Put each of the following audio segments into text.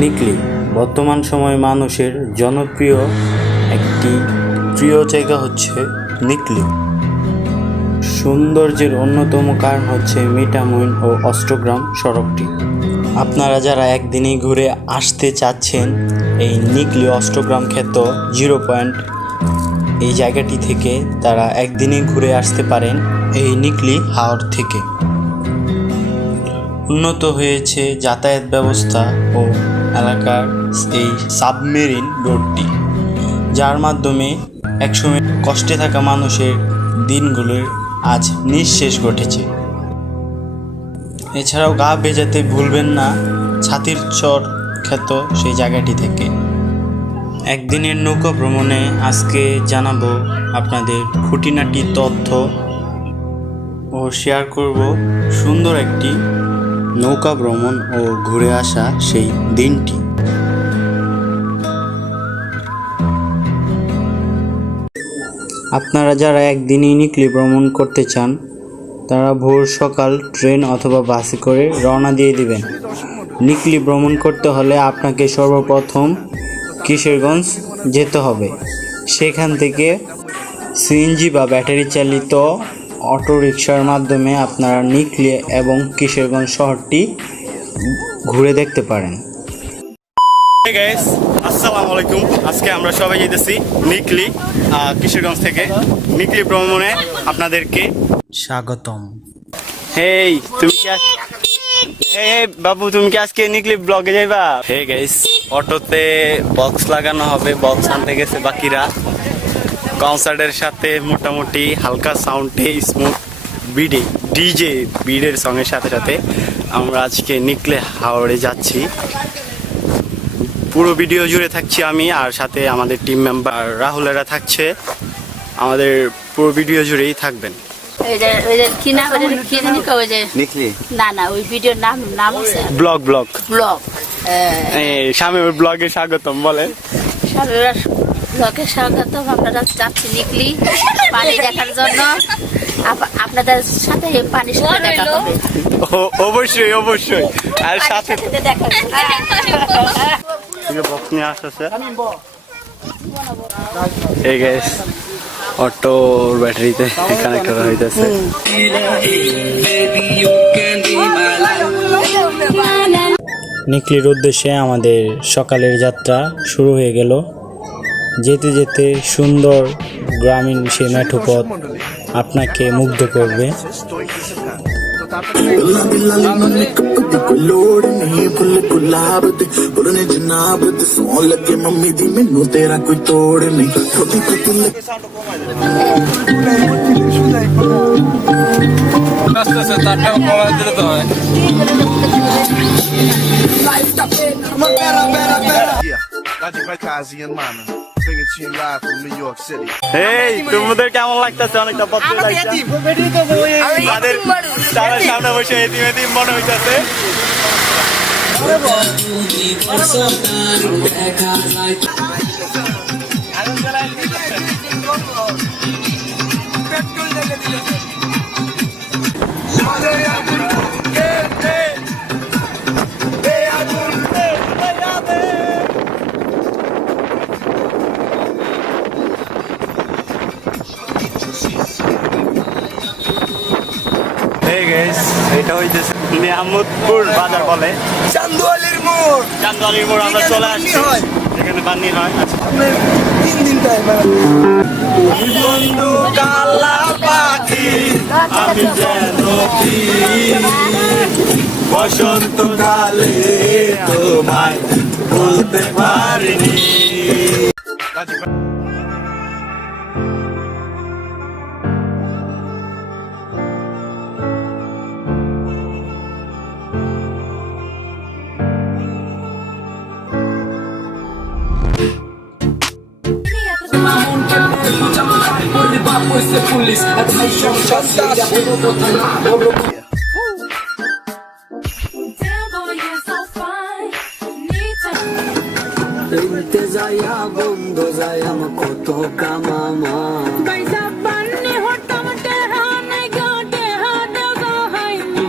নিকলি বর্তমান সময়ে মানুষের জনপ্রিয় একটি প্রিয় জায়গা হচ্ছে নিকলি। সৌন্দর্যের অন্যতম কারণ হচ্ছে মিঠামইন ও অষ্টগ্রাম সড়কটি। আপনারা যারা একদিনেই ঘুরে আসতে চাচ্ছেন এই নিকলি অষ্টগ্রাম খ্যাত 0 পয়েন্ট এই জায়গাটি থেকে, তারা একদিনেই ঘুরে আসতে পারেন এই নিকলি হাওর থেকে। উন্নত হয়েছে যাতায়াত ব্যবস্থা ও এলাকার এই সাবমেরিন রোডটি, যার মাধ্যমে একসময় কষ্টে থাকা মানুষের দিনগুলোর আজ নিঃশেষ ঘটেছে। এছাড়াও গা ভেজাতে ভুলবেন না ছাতির চর খ্যাত সেই জায়গাটি থেকে। একদিনের নৌকা ভ্রমণে আজকে জানাবো আপনাদের খুঁটিনাটি তথ্য ও শেয়ার করব সুন্দর একটি নৌকা ভ্রমণ ও ঘুরে আসা সেই দিনটি। আপনারা যারা একদিনই নিকলি ভ্রমণ করতে চান তারা ভোর সকাল ট্রেন অথবা বাসে করে রওনা দিয়ে দিবেন। নিকলি ভ্রমণ করতে হলে আপনাকে সর্বপ্রথম কিশোরগঞ্জ যেতে হবে। সেখান থেকে সিএনজি বা ব্যাটারি চালিত অটোরিকশার মাধ্যমে আপনারা নিকলি এবং কিশোরগঞ্জ শহরটি ঘুরে দেখতে পারেন। গাইস, আসসালামু আলাইকুম। আজকে আমরা সবাই যেতেছি নিকলি কিশোরগঞ্জ থেকে। নিকলি ভ্রমণে আপনাদেরকে স্বাগতম। হেই তুমি কি হে বাবু, তুমি কি আজকে নিকলি ব্লগে যাইবা? হে গাইস, অটোতে বক্স লাগানো হবে, বক্স আনতে গেছে বাকিরা। কনসার্টের সাথে মোটামুটি হালকা সাউন্ডে স্মুথ ডিজে বিডের সঙ্গের সাথে সাথে আমরা আজকে নিকলি হাওড়ে যাচ্ছি। পুরো ভিডিও জুড়ে থাকছি আমি, আর সাথে আমাদের টিম মেম্বার রাহুলেরা থাকছে। আমাদের পুরো ভিডিও জুড়েই থাকবেন। শামীমের ব্লগে স্বাগতম বলে। আপনারা যাচ্ছি নিকলি পানি দেখার জন্য। আপনাদের সাথে পানির সাথে দেখা হবে। অবশ্যই অবশ্যই। আর সাথে দেখা বক্স নিয়ে আসতেছে। এই গাইস, অটোর ব্যাটারিতে কানেক্ট করা হইতেছে। নিকলির উদ্দেশ্যে আমাদের সকালের যাত্রা শুরু হয়ে গেল। যেতে যেতে সুন্দর গ্রামীণ সে মেঠো পথ আপনাকে মুগ্ধ করবে। তোমাদের কেমন লাগতেছে? অনেকটা পথ সামনে বসে এদিম মনে হইতেছে। এটা হইতেছে নিয়ামতপুর বাজার বলে, চান্দুয়ালির মোড়। আমরা চলে আসছি, এখানে বান্নি হয়। বন্ধু কালা পাখি আমি যেন বসন্ত কালে তোমায় বলতে পারিনি। যাইয়া বন্ধ যায় আমার কত কামামা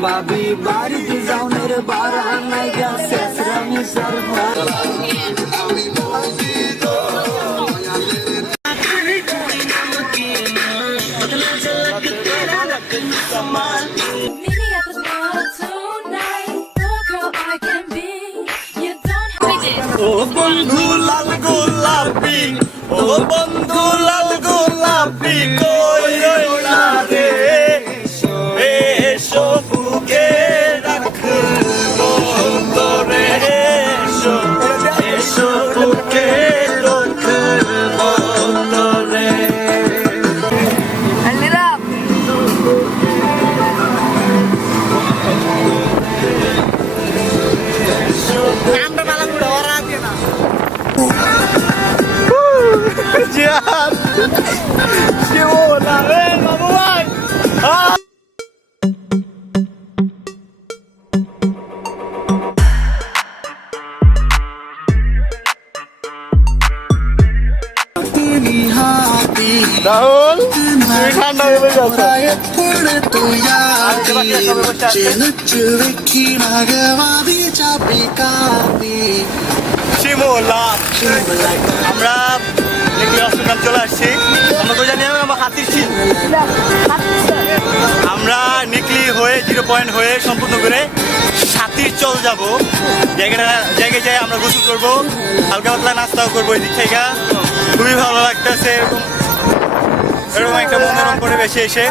ভাবি বাড়িতে যাওনের বারান্দায় গেছে আমি Sarwar Meet me at the bar tonight. Oh, girl, I can be. You don't have to. ও বন্ধু লাল গোলাপি, ও বন্ধু লাল গোলাপি, কই রইলা রে? এসো বুকে রাখবো তোরে, এসো, এসো বুকে রাখবো তোরে। জিয়াদ, শিমুলা, এ বাবু ভাই, রাহুল, তুমি ঠান্ডা হয়ে বসে আছো। শিমুলা, আমরা নিকলি হসপিটাল চলে আসছি। আমরা তো জানি আমরা হাতির ছিল, আমরা নিকলি হয়ে 0 পয়েন্ট হয়ে সম্পূর্ণ করে সাতির চল যাব। জায়গায় যাই আমরা গোসল করবো, হালকা পাতলা নাস্তাও করবো। এই দিক থেকে খুবই ভালো লাগতেছে এরকম এরকম একটা মনোরম পরিবেশে এসে।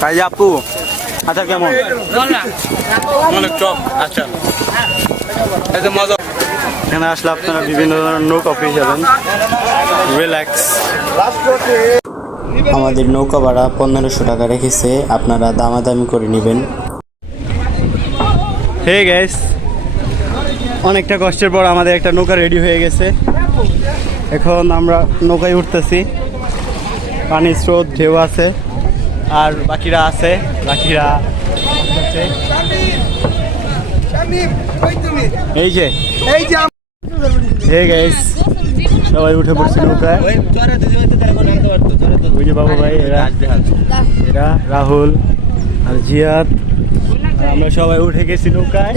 তাই যে আপু, আচ্ছা কেমন অনেক চপ। আচ্ছা, মজা। এখানে আসলে আপনারা বিভিন্ন ধরনের নৌকা পেয়ে যাবেন, রিল্যাক্স। আমাদের নৌকা ভাড়া 1500 টাকা রেখেছে, আপনারা দামাদামি করে নেবেন। হে গাইস, অনেকটা কষ্টের পর আমাদের একটা নৌকা রেডি হয়ে গেছে। এখন আমরা নৌকায় উঠতেছি, পানির স্রোত, ঢেউ আছে, আর বাকিরা আছে, বাকিরা আছে। এই যে হে গাইস, সবাই উঠে পড়ছে নৌকায়। ওই যে বাবু ভাই, এরা রাহুল আর জিয়াদ, আর আমরা সবাই উঠে গেছি নৌকায়।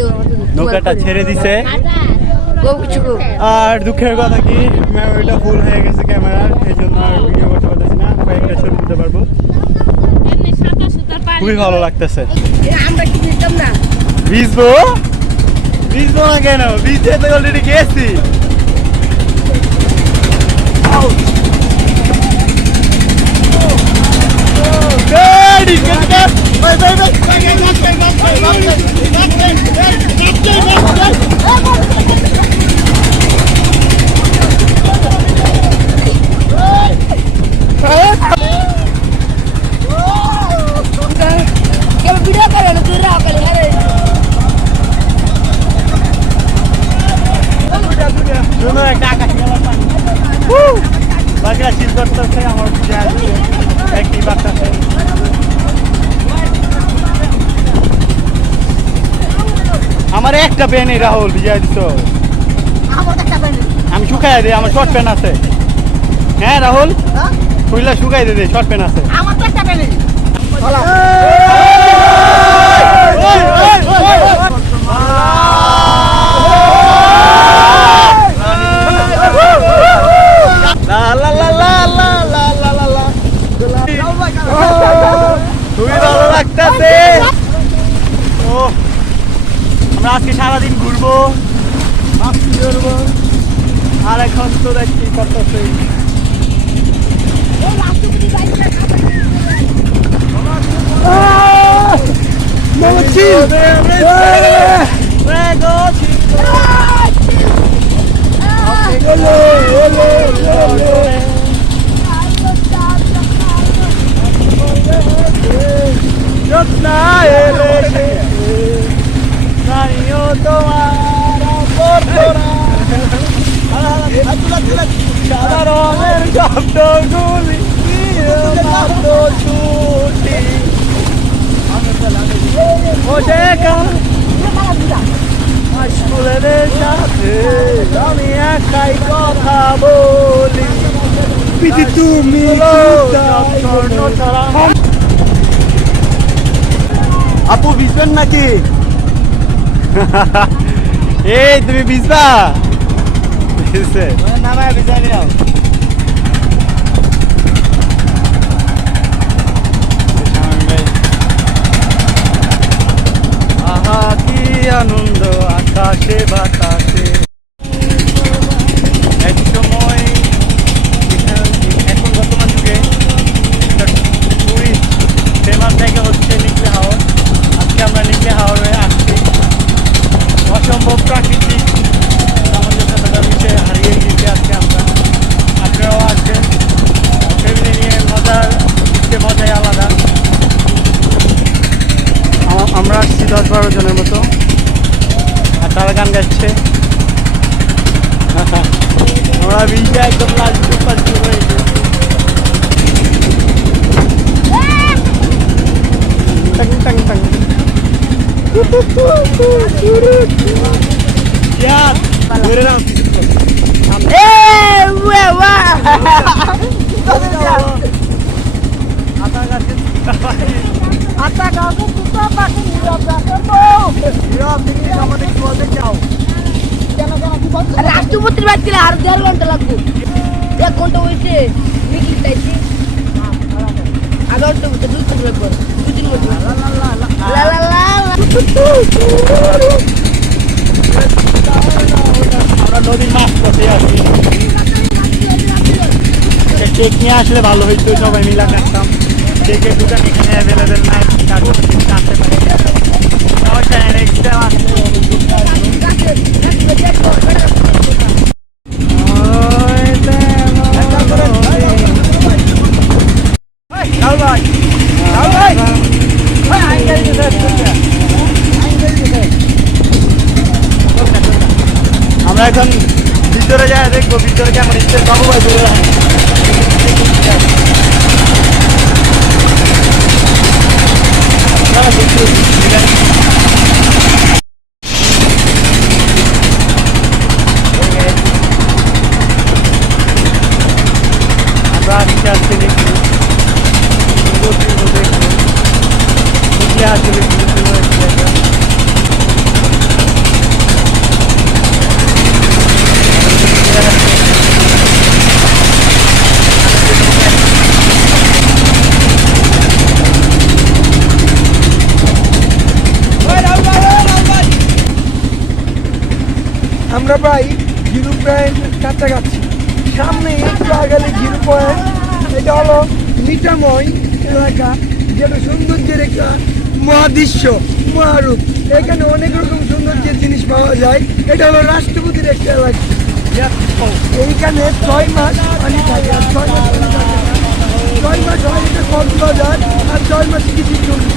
নৌকাটা ছেড়ে দিছে, আর দুঃখের কথা কি মেমোরিটা ফুল হয়ে গেছে ক্যামেরার, এই জন্য আর ভিডিও করতে পারতেছি না, কয়েকটা ছবি তুলতে পারবো। খুবই ভালো লাগতেছে। ভিজবো ভিজবো না কেন, ভিজতে তো অলরেডি গেছি। বাকিরা চিল করতেছে, আমার একই বাচ্চাছে। আমার একটা প্যান এই রাহুল ভিজাই দিত, আমি শুকাই দিই, আমার শর্ট প্যান্ট আছে। হ্যাঁ রাহুল, খুললা শুকাই দে, শর্ট প্যান্ট আছে। খুবই ভালো লাগতেছে। আমরা আজকে সারাদিন ঘুরবো, মাস্তি করবো, আর এখন তো দেখছি করতেছে। সারা রঙের শব্দগুলি ছুটি স্কুলের সাথে আমি একাই কথা বলি। পিটি তুমি আপু ভিজবেন নাকি? এই তুমি ভিজবা? ভিজছে নামায় ভিজা নিও। আহা কি আনন্দ আকাশে বাতাসে। এক সময় এখন বর্তমান যুগে টুরিস্ট ফেমাস জায়গা হচ্ছে নিকলি হাওর। আজকে আমরা নিকলি হাওরে আসছি। অসম্ভব প্রাকৃতিক সামঞ্জস্যতা মিশে হারিয়ে গিয়েছি আজকে আমরা। আপনারাও আসবেন, ফ্যামিলি নিয়ে মজাই আলাদা। আমরা আসছি 10-12 জনের মতো, আর তারা গান গাচ্ছে। আমরা ভিজে একদম লাজুক পাজুক হয়ে গেছি। টাং টাং টাং ইয়ার ধরে নাও রাষ্ট্রপতির বাড়ি গেলে আর 1.5 ঘন্টা লাগবে। 1 ঘন্টা হয়েছে মিটিং চাইছি, আধা ঘন্টা হচ্ছে 2 ঘন্টা লাগবে, 2-3 ঘন্টা। আমরা নদীর মাছ পথে আছি। কেক নিয়ে আসলে ভালো হইতো, সবাই মিলে কাটতাম। কেকের দোকান এখানে অ্যাভেলেবেল নাই, তার জন্য কিন্তু আনতে পারি। আমরা এখন ভিতরে যাই, দেখবো ভিতরে কেমন ইচ্ছে। বাবু ভাই বলে আমরা নিচে আসছি দেখছি আসলে আমরা প্রায় জিরো পয়েন্ট কাছাকাছি। সামনে একটু আগালে জিরো পয়েন্ট। এটা হলো নিটাময় এলাকা, যেটা সৌন্দর্যের একটা মহাদৃশ্য, মহারূপ। এখানে অনেক রকম সৌন্দর্যের জিনিস পাওয়া যায়। এটা হলো রাষ্ট্রপতির একটা এলাকা। এইখানে 6 মাস পানি থাকে, আর 6 মাস পানি থাকে না। 6 মাস হয় এটা কক্সবাজার, আর 6 মাস কিছু জমি।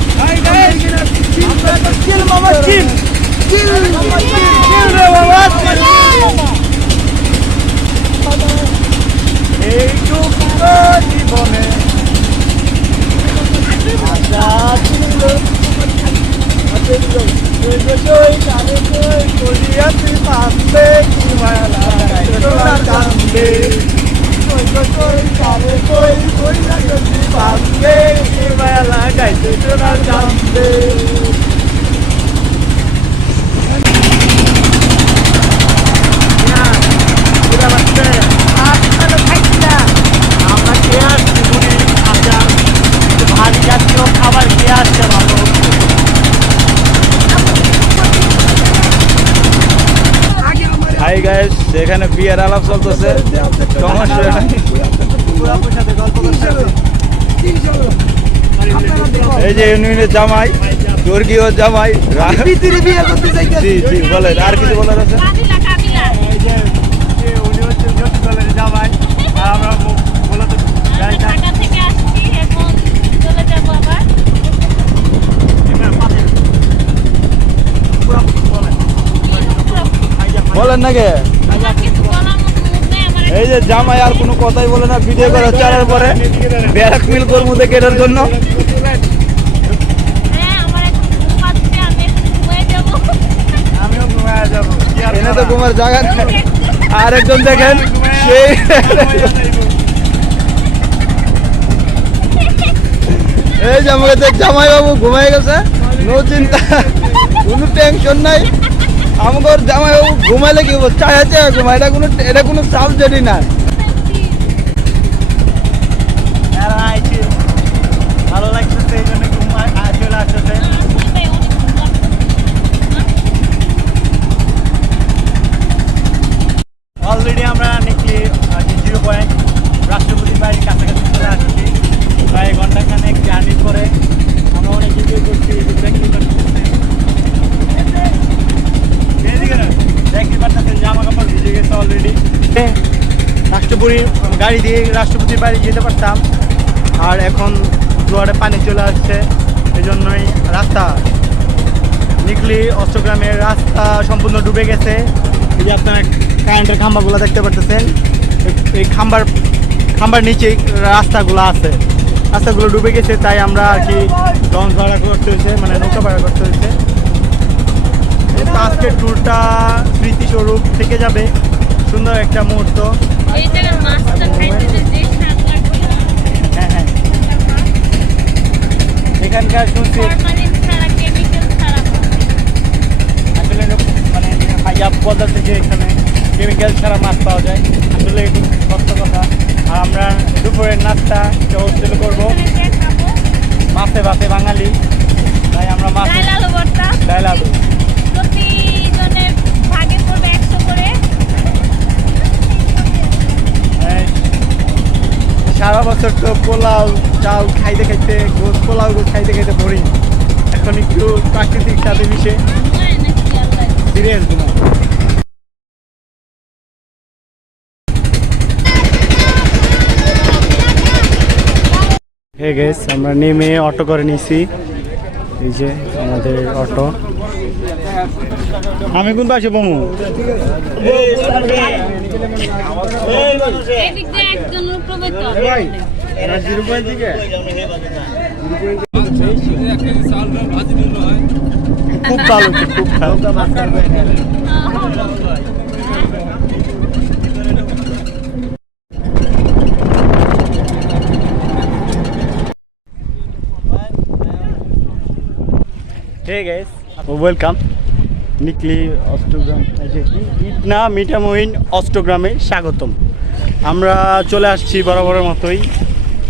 জীবনে ভারী জাতীয় খাবার খেয়ে আসছে ভালো। হাই গাইস, এখানে বিয়ের আলাপ চলতেছে, সমস্যা নাই। এই যে ইউনিয়নের জামাই, স্বর্গীয় জামাই। জি জি বলেন, আর কিছু বলার আছে? উনি হচ্ছে দলের জামাই, আর আমরা বলতে বলেন নাকি? এই যে জামাই আর কোনো কথাই বলে না, ভিডিও করে চালার পরে ব্যারাক মিল করবো দেখে এটার জন্য। আমিও ঘুমায় যাবো, এনে তো ঘুমার জায়গা। আরেকজন দেখেন সেই এই যে আমাকে জামাই বাবু ঘুমাই গেছে, নো চিন্তা, কোনো টেনশন নাই। আমার জামাই বাবু ঘুমাইলে কি বল, চায় ঘুমাই, এটা কোনো সাবজেক্টই না। ভালো লাগতেছে, এই জন্য চলে আসতেছে। অলরেডি আমরা নিকলি 0 পয়েন্ট রাষ্ট্রপতি বাড়ির কাছাকাছি চলে আসছি। প্রায় ঘন্টাখানেক জার্নি করে আমরা অনেক এনজয় করছি। দেখতে পাচ্ছেন জামা কাপড় ভিজে গেছে অলরেডি। রাষ্ট্রপতির গাড়ি দিয়ে রাষ্ট্রপতির বাড়ি যেতে পারতাম, আর এখন জোয়ারে পানি চলে আসছে, এই জন্যই রাস্তা নিকলি অষ্টগ্রামের রাস্তা সম্পূর্ণ ডুবে গেছে। এই যে আপনার কারেন্টের খাম্বাগুলো দেখতে পারতেছেন, এই খাম্বার নিচে রাস্তাগুলো আছে, রাস্তাগুলো ডুবে গেছে, তাই আমরা আর কি লঞ্চ ভাড়া করতে হয়েছে, মানে নৌকা ভাড়া করতে হয়েছে। আজকের ট্যুরটা স্মৃতিস্বরূপ থেকে যাবে, সুন্দর একটা মুহূর্ত। হ্যাঁ হ্যাঁ, এখানকার শুনছি আসলে মানে পাইজাব পদ্মা থেকে এখানে কেমিক্যাল ছাড়া মাছ পাওয়া যায়, আসলে এটি সত্য কথা। আর আমরা দুপুরের নাস্তা হোস্টেলে করবো, মাছে ভাতে বাঙালি, তাই আমরা মাছ ডাল আলু সারা বছর তো পোলাও চাল খাইতে খাইতে পোলাও খাইতে খাইতে বোরিং, এখন একটু প্রাকৃতিক সাথে মিশে ফিরে আসবো না। হে গেস, আমরা নেমে অটো করে নিছি, এই যে আমাদের অটো। আমি কোন পাশে বমু খুব ভালো, খুব ভালো। Hey guys, welcome নিকলি অষ্টগ্রাম, ইটনা মিঠামইন অষ্টগ্রামে স্বাগতম। আমরা চলে আসছি বরাবরের মতোই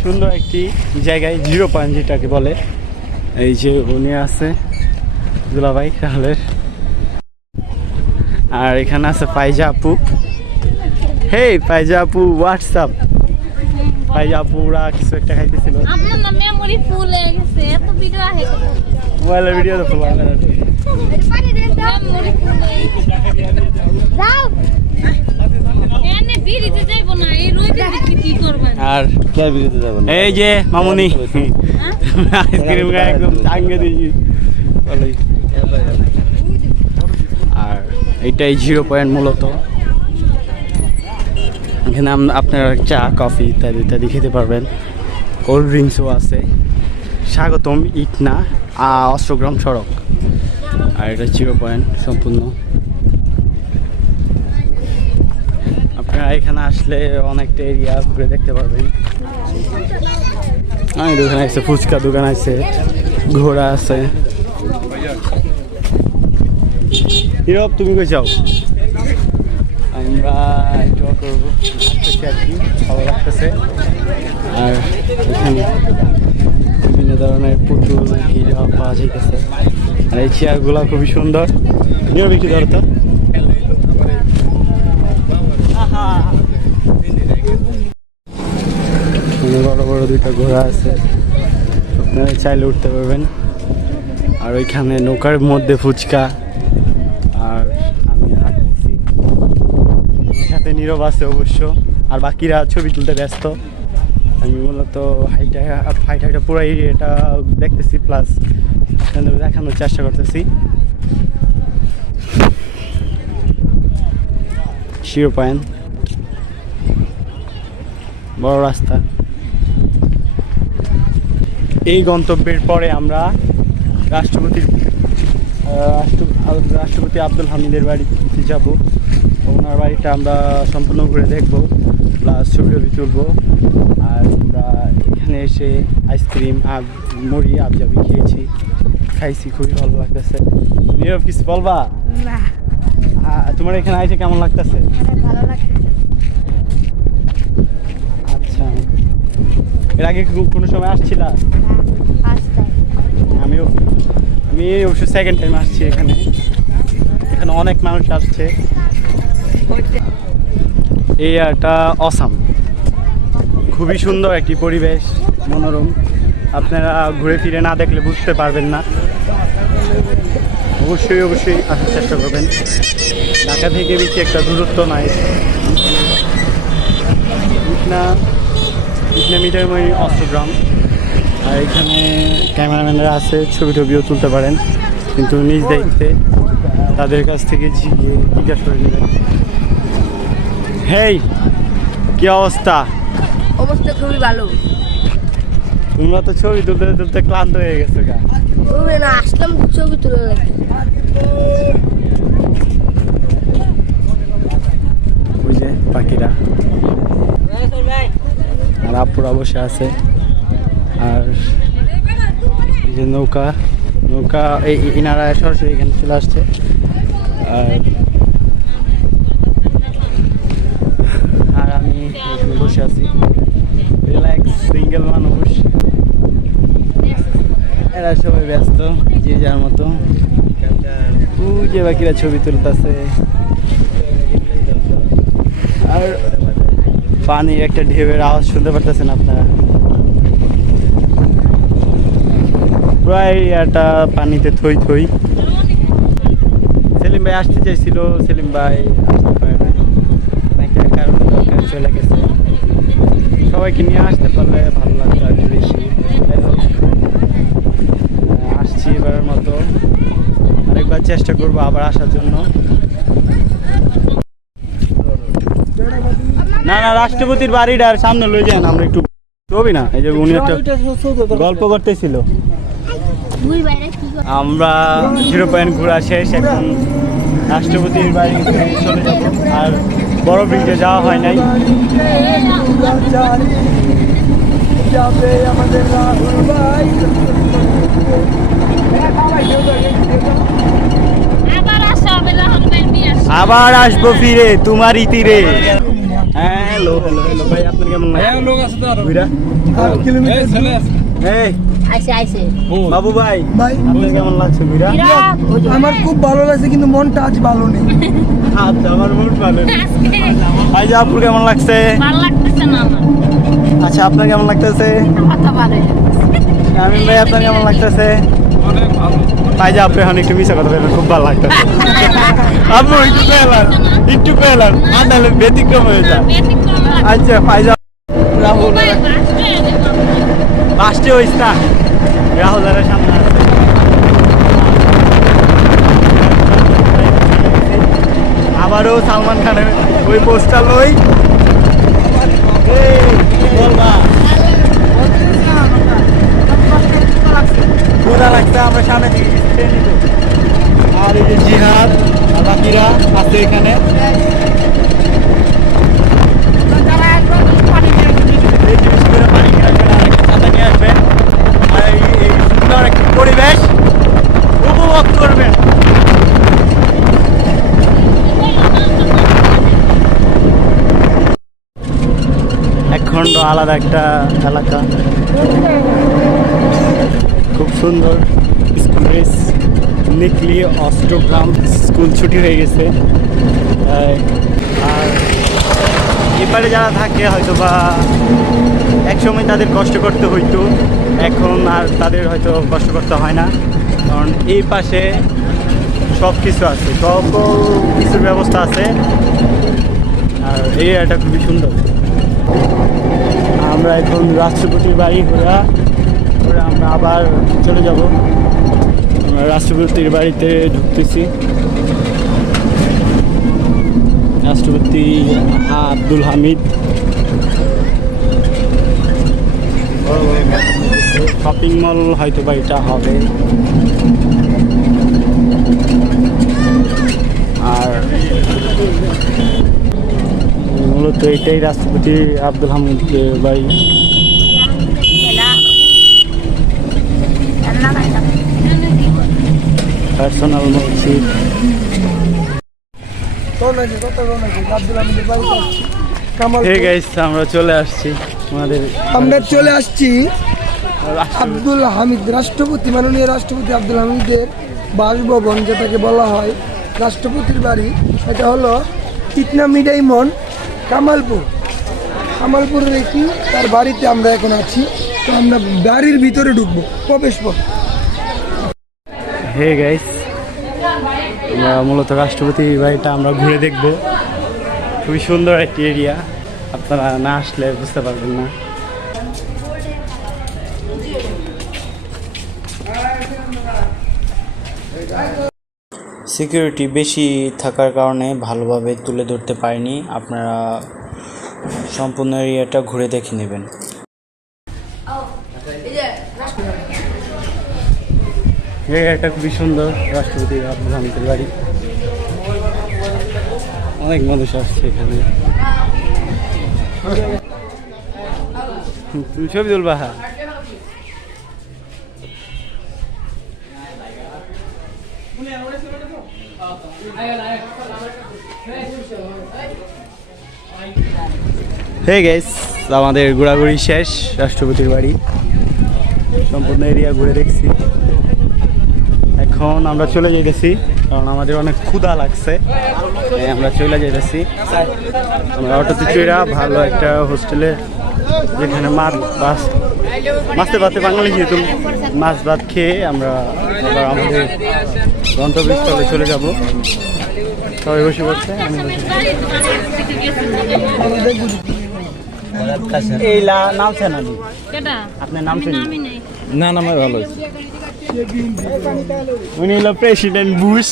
সুন্দর একটি জায়গায়, 0 পয়েন্ট যেটাকে বলে। এই যে উনি আছে দুলাভাই রাহুলের, আর এখানে আছে ফাইজা আপু। হে ফাইজা আপু, হোয়াটসঅ্যাপ? ফাইজা আপুরা কিছু একটা খাইতেছিল, মোবাইলের ভিডিও তো ফুল আর এই যে মামুনি আইসক্রিম গায়ে একদম চাঙ্গে দিয়েছি। আর এইটাই 0 পয়েন্ট মূলত। এখানে আপনারা চা কফি ইত্যাদি ইত্যাদি খেতে পারবেন, কোল্ড ড্রিঙ্কসও আছে। স্বাগতম ইটনা অষ্টগ্রাম সড়ক, আর এটা 0 পয়েন্ট সম্পূর্ণ। আপনারা এখানে আসলে অনেকটা এরিয়া ঘুরে দেখতে পারবেন। দোকান আছে, ফুচকা দোকান আছে, ঘোড়া আছে। হিরব তুমি কই যাও? আমরা ড্র করবো, আর কি ভালো লাগতেছে। আর এখানে বিভিন্ন ধরনের পুতুল হিরো পাওয়া যাইতেছে, আর এই চেয়ারগুলো খুবই সুন্দর। হিরব কি ধরো তো, বড় বড় 2টা ঘোড়া আছে, আপনারা চাইলে উঠতে পারবেন। আর ওইখানে নৌকার মধ্যে ফুচকা, আর আমি হাঁটতেছি, আমার সাথে নীরব আছে অবশ্য, আর বাকিরা ছবি তুলতে ব্যস্ত। আমি মূলত হাইটা পুরো এরিয়াটা দেখতেছি, প্লাস দেখানোর চেষ্টা করতেছি। 0 পয়েন্ট, বড় রাস্তা। এই গন্তব্যের পরে আমরা রাষ্ট্রপতি আব্দুল হামিদের বাড়িতে যাব। ওনার বাড়িটা আমরা সম্পূর্ণ ঘুরে দেখব। প্লাস ছবি টবি তুলবো। আর আমরা এখানে এসে আইসক্রিম মুড়ি আবজাবি খাইছি, খুবই ভালো লাগতেছে। নীরব কিছু বলবা? না তোমার এখানে আইসে কেমন লাগতেছে? ভালো লাগছে। আচ্ছা, এর আগে কোনো সময় আসছিলা? আমি অবশ্য সেকেন্ড টাইম আসছি এখানে। এখানে অনেক মানুষ আসছে। এই একটা অসাম, খুবই সুন্দর একটি পরিবেশ, মনোরম। আপনারা ঘুরে ফিরে না দেখলে বুঝতে পারবেন না। অবশ্যই আসার চেষ্টা করবেন। ঢাকা থেকে বেশি একটা দূরত্ব নাই। ইটনা মিটারময় অষ্টগ্রাম। আর এখানে ক্যামেরাম্যানরা আছে, ছবি টবিও তুলতে পারেন, কিন্তু নিজ দায়িত্বে তাদের কাছ থেকে জিজ্ঞাসা করে নেবেন। হেই, কি অবস্থা? অবস্থা খুবই ভালো। তোমরা তো ছবি তুলতে তুলতে ক্লান্ত হয়ে গেছো গা। না আসলাম ছবি তুলে লাগে। ওই যে পাখিরা আর আপুরা বসে আছে। আর এই যে নৌকা এই ইনারা সরাসরি এখানে চলে আসছে। আর আমি এখানে বসে আছি, রিল্যাক্স, সিঙ্গেল মানুষ। এরা সবাই ব্যস্ত যে যার মতো। যে বাকিরা ছবি তুলতেছে। আর পানির একটা ঢেউয়ের আওয়াজ শুনতে পারতেছেন আপনারা। প্রায় একটা পানিতে থই। সেলিম ভাই আসতে চাইছিল, সেলিম ভাই আসতে পারে না, একটা কারণে দরকার চলে গেছে। সবাইকে নিয়ে আসতে পারলে ভালো লাগতো আর কি বেশি। আসছি এবারের মতো, আরেকবার চেষ্টা করবো আবার আসার জন্য। না রাষ্ট্রপতির বাড়িটার সামনে লয়ে যান, আমরা একটু ছবি না। এই যে উনি একটা গল্প করতেছিল। আমরা 0 পয়েন্ট ঘোরা শেষ, এখন রাষ্ট্রপতির বাড়ি চলে যাব। আর বড় ব্রিজে যাওয়া হয় নাই। আবার আসবো ফিরে তোমারই তীরে। হ্যালো ভাই, আপনার কেমন লাগে? বাবু ভাই, আপনার কেমন লাগছে? আমার খুব ভালো লাগছে, কিন্তু মনটা আজ ভালো নেই। আচ্ছা, আমার মন ভালো নেই। ভাই যে আপুর কেমন লাগছে? আচ্ছা, আপনার কেমন লাগতেছে? আমিন ভাই, আপনার কেমন লাগতেছে? ভাই যে আপনি এখন একটু মিশা কথা বলবেন, খুব ভালো লাগতেছে। আপু একটু পেলাম আন্দালে ব্যতিক্রম হয়ে যায়। আচ্ছা, ফাইজা রাহুল লাস্টে হইস না, রাহুলের সামনে আছে। আবারও সালমান খানের ওই পোস্টার লই বলবা পুরা লাগছে। আমরা সামনে থেকে আর এই যে জিহাদ আর বাকিরা আছে এখানে। এই জিনিস করে পানি নিয়ে আসবেন, আর একটা ছাতা নিয়ে আসবেন। আর এই সুন্দর একটি পরিবেশ উপভোগ করবেন। একখণ্ড আলাদা একটা এলাকা, খুব সুন্দর। স্কুল ড্রেস নিকলি অষ্টগ্রাম, স্কুল ছুটি হয়ে গেছে। আর এপারে যারা থাকে হয়তো বা একসময় তাদের কষ্ট করতে হইতো, এখন আর তাদের হয়তো কষ্ট করতে হয় না, কারণ এই পাশে সব কিছু আছে, সব কিছুর ব্যবস্থা আছে। আর এই এরিয়াটা খুবই সুন্দর। আমরা এখন রাষ্ট্রপতির বাড়ি ঘোরা আমরা আবার চলে যাব। আমরা রাষ্ট্রপতির বাড়িতে ঢুকতেছি। রাষ্ট্রপতি আব্দুল হামিদ। শপিং মল হয়তো বা এটা হবে। আর মূলত এটাই রাষ্ট্রপতি আব্দুল হামিদের বাড়ি। পার্সোনাল মসজিদ। হে গাইস, আমরা চলে আসছি আমাদের আমরা চলে আসছি আব্দুল হামিদ, রাষ্ট্রপতি, মাননীয় রাষ্ট্রপতি আব্দুল হামিদের বাসভবন, যেটাকে বলা হয় রাষ্ট্রপতির বাড়ি। এটা হলো ইতনামি ডায়মন্ড, কামালপুরের একটি তার বাড়িতে আমরা এখন আছি। তো আমরা বাড়ির ভিতরে ঢুকবো, প্রবেশ পথ। হে গাইস, আমরা মূলত রাষ্ট্রপতি বাড়িটা আমরা ঘুরে দেখব। খুবই সুন্দর একটি এরিয়া, আপনারা না আসলে বুঝতে পারবেন না। সিকিউরিটি বেশি থাকার কারণে ভালোভাবে তুলে ধরতে পারিনি, আপনারা সম্পূর্ণ এরিয়াটা ঘুরে দেখে নেবেন। এরিয়াটা খুবই সুন্দর, রাষ্ট্রপতি আব্দুল হামিদের বাড়ি। অনেক মানুষ আসছে এখানে। তুমি ছবি তুলবা? হ্যাঁ, হে গাইস, আমাদের ঘোরাঘুরি শেষ। রাষ্ট্রপতির বাড়ি সম্পূর্ণ এরিয়া ঘুরে দেখছি। এখন আমরা চলে যেতেছি, কারণ আমাদের অনেক ক্ষুধা লাগছে। আমরা চলে যেতেছি। আমরা অটোতে চড়া ভালো একটা হোস্টেলে, যেখানে মাছে ভাতে বাঙালি যেহেতু মাছ ভাত খেয়ে আমরা আবার আমাদের গন্তব্যস্থলে চলে যাব। সবাই বসে পড়ছে, আমি বসে এই নামছেন আপনি? আপনার নামছেন? না, নামে ভালো হয়েছে। উনি হলো প্রেসিডেন্ট বুশ।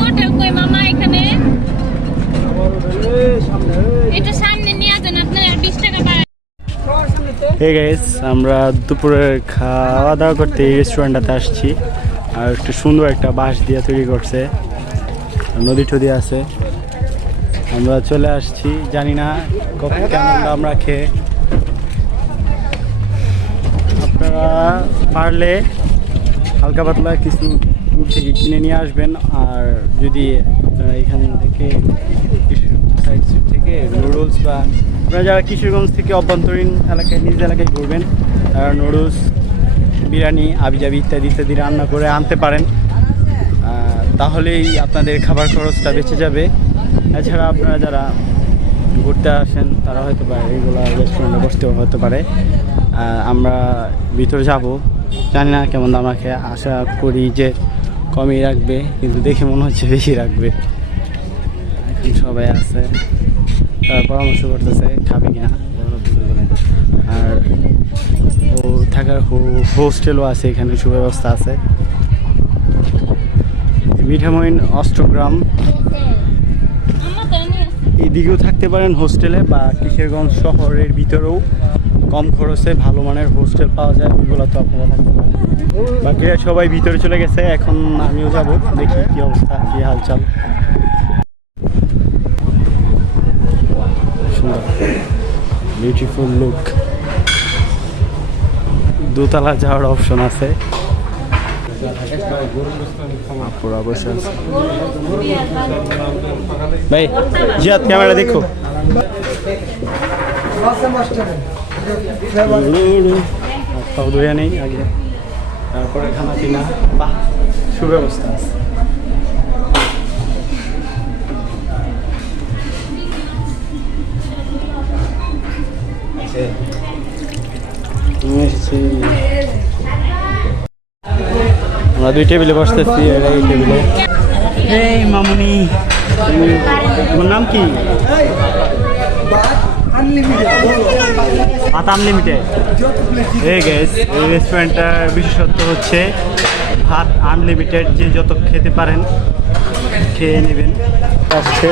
হোটেল কই মামা? এখানে এটা সামনে নিয়ে যান, আপনার 20 টাকা বাড়ায়। হে গাইস, আমরা দুপুরের খাওয়া দাওয়া করতে এই রেস্টুরেন্টটাতে আসছি। আর একটু সুন্দর একটা বাঁশ দিয়ে তৈরি করছে, নদী টদি আছে। আমরা চলে আসছি, জানি না কেমন আমরা খেয়ে। আপনারা পারলে হালকা পাতলা কিছু দূর থেকে কিনে নিয়ে আসবেন। আর যদি আপনারা এখান থেকে সাইড থেকে নুডলস বা আপনারা যারা কিশোরগঞ্জ থেকে অভ্যন্তরীণ এলাকায় নিজ এলাকায় ঘুরবেন, তারা নুডলস, বিরিয়ানি, আবিজাবি ইত্যাদি ইত্যাদি রান্না করে আনতে পারেন। তাহলেই আপনাদের খাবার খরচটা বেঁচে যাবে। এছাড়া আপনারা যারা ঘুরতে আসেন তারা হয়তো বা রেগুলার রেস্টুরেন্টে বসতেও হতে পারে। আমরা ভিতরে যাব, জানি না কেমন দাম রাখে, আশা করি যে কমই রাখবে, কিন্তু দেখে মনে হচ্ছে বেশি রাখবে। এখন সবাই আছে, তারা পরামর্শ করতেছে খাবে কিনা। আর ও থাকার হোস্টেলও আছে, এখানে সুব্যবস্থা আছে। মিঠামইন অষ্টগ্রাম এদিকেও থাকতে পারেন হোস্টেলে, বা কিশোরগঞ্জ শহরের ভিতরেও কম খরচে ভালো মানের হোস্টেল পাওয়া যায়, ওইগুলো তো আপনারা থাকতে পারেন। বাকিরা সবাই ভিতরে চলে গেছে, এখন আমিও যাব, দেখি কি অবস্থা, কি হালচাল। সুন্দর, বিউটিফুল লুক। দোতলা যাওয়ার অপশন আছে। ভাই জিয়াদ, ক্যামেরা দেখো। ধুয়ে নেই আগে, তারপরে খানা পিনা, বাহ, সুব্যবস্থা আছে। আমরা দুই টেবিলে বসতেছি, এই টেবিলে। এই মামুনি, তোমার নাম কি? ভাত আনলিমিটেড। এই গাইস, এই রেস্টুরেন্টটার বিশেষত্ব হচ্ছে ভাত আনলিমিটেড, যে যত খেতে পারেন খেয়ে নেবেন। আসছে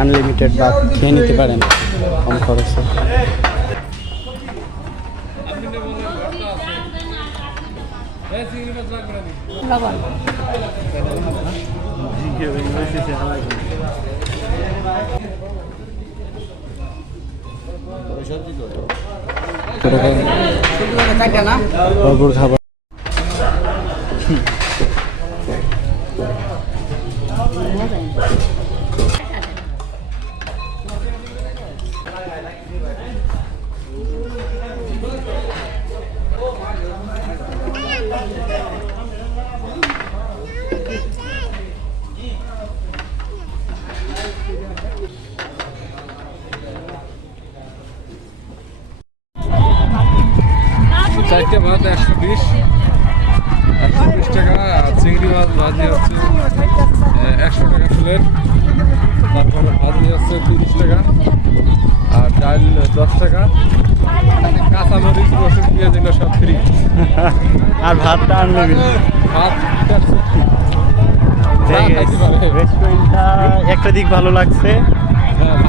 আনলিমিটেড ভাত খেয়ে নিতে পারেন কম খরচে। লবণ ভরপুর খাবার। চারটে ভাত 120 টাকা, আর চিংড়ি মাছ ভাজি হচ্ছে 100 টাকা প্লেট, তারপরে ভাজি হচ্ছে 30 টাকা, আর ডাল 10 টাকা, কাঁচা মরিচ রসুন পেঁয়াজ এগুলো সব ফ্রি। আর ভাতটা আনলিমিটেড। ভাত রেস্টুরেন্টটা একটা দিক ভালো লাগছে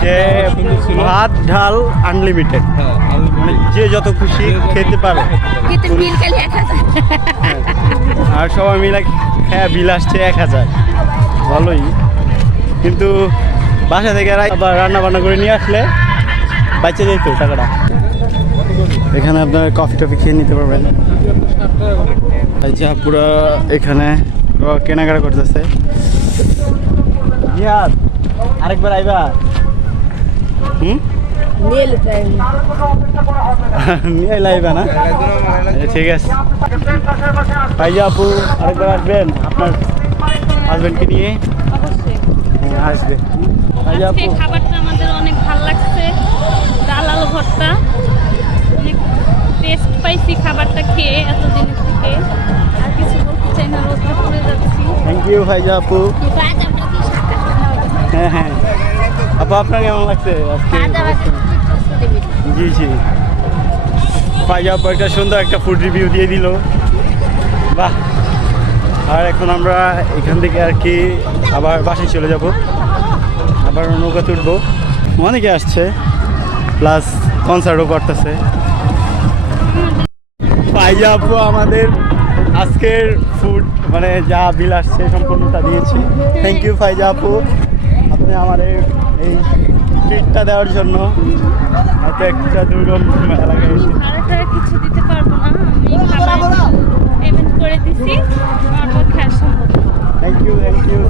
যে ভাত ডাল আনলিমিটেড, মানে যে যত খুশি খেতে পারে। কিন্তু বিল খালি 1000 আর সবাই মিলে হ্যাঁ বিল আসছে 1000, ভালোই। কিন্তু বাসা থেকে আবার রান্না বান্না করে নিয়ে আসলে বাঁচে যেত টাকাটা। এখানে আপনার কফি টফি খেয়ে নিতে পারবেন। আচ্ছা পুরো এখানে কেনাকাটা করতেছে। আরেকবার আইবা? নিয়ে লাইবা না? ঠিক আছে ভাইয়া আপু আরেকবার আসবেন আপনার হাজবেন্ডকে নিয়ে? আসবে ভাইয়া আপু। খাবারটা আমাদের অনেক ভালো লাগছে, ডাল আলু ভর্তা অনেক টেস্ট পাইছি খাবারটা খেয়ে এতদিন থেকে। আর কিছু বলতে চাই না, রোদটা পড়ে যাচ্ছি। থ্যাংক ইউ ভাইয়া আপু। হ্যাঁ হ্যাঁ আপু আপনার কেমন লাগছে আজকে? জি জি ভাইয়া আপু একটা সুন্দর একটা ফুড রিভিউ দিয়ে দিল, বাহ। আর এখন আমরা এখান থেকে আর কি আবার বাসায় চলে যাব, আবার নৌকা তুলবো। অনেকে আসছে প্লাস কনসার্টও করতেছে। ভাইয়া আপু আমাদের আজকের ফুড মানে যা বিল আসছে সম্পূর্ণটা দিয়েছি। থ্যাংক ইউ ফাইজা আপু, আপনি আমাদের এই ট্রিটটা দেওয়ার জন্য। হয়তো একটা দুর্গম এলাকায় এসে ভাড়াটা কিছু দিতে পারবো না, আমি খাবার পেমেন্ট করে দিছি, অটো ক্যাশ সম্ভব। থ্যাংক ইউ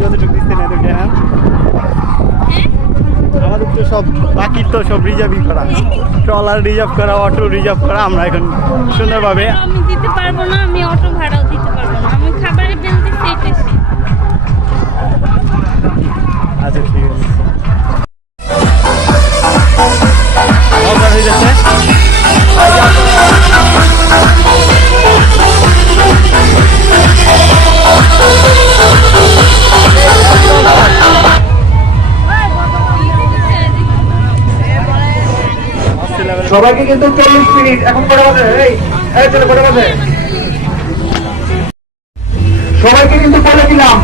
যতটুকু দিচ্ছেন এতটা। হ্যাঁ আমাদের তো সব বাকি তো সব রিজার্ভই করা, ট্রলার রিজার্ভ করা, অটো রিজার্ভ করা। আমরা এখন সুন্দরভাবে আমি দিতে পারবো না, আমি অটো ভাড়াও দিতে পারবো না, আমি খাবারের বিল দিচ্ছি এটাই। আচ্ছা ঠিক আছে। হয়ে যাচ্ছে সবাইকে কিন্তু 40 মিনিট এখন কটা বাজে? এই চলে কটা বাজে? সবাইকে কিন্তু বলে দিলাম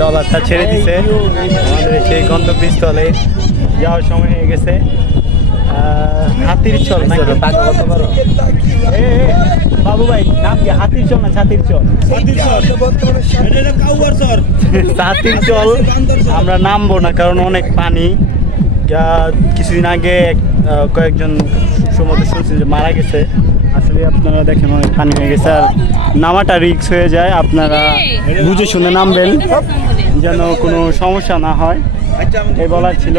ডলারটা ছেড়ে দিছে আমাদের সেই গন্তব্যস্থলে যাওয়ার সময় হয়ে গেছে। হাতির চল না এ, বাবু ভাই নাম কি? হাতির চল না ছাতির চল? ছাতির চল আমরা নামবো না, কারণ অনেক পানি। কিছুদিন আগে কয়েকজন সমুদ্রে শুনছি যে মারা গেছে। আসলে আপনারা দেখেন অনেক পানি হয়ে গেছে, আর নামাটা রিস্ক হয়ে যায়। আপনারা বুঝে শুনে নামবেন যেন কোনো সমস্যা না হয়, এই বলার ছিল।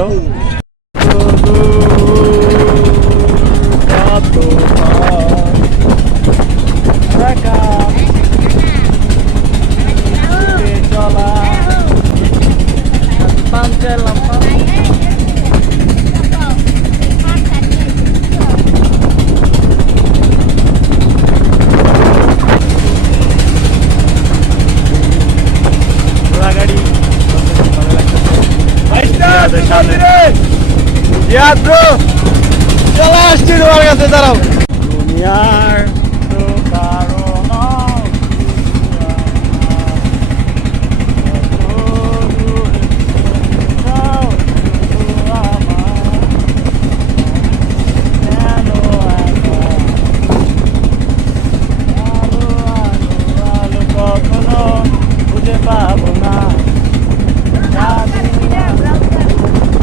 চলে আসছি তোমার কাছে, দাঁড়াও। দুনিয়ার তো কারণ কখনো বুঝে পাবো না,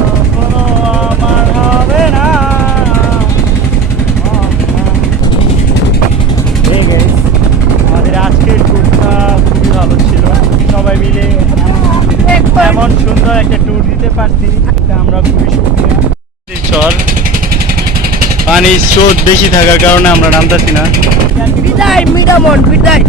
কখনো আমার হবে না। আমাদের আজকের ট্যুরটা খুবই ভালো ছিল, সবাই মিলে এমন সুন্দর একটা ট্যুর দিতে পারছি, আমরা খুবই সুখী। চর পানির স্রোত বেশি থাকার কারণে আমরা নামতেছি না। বিদায় মিডামন বিদায়।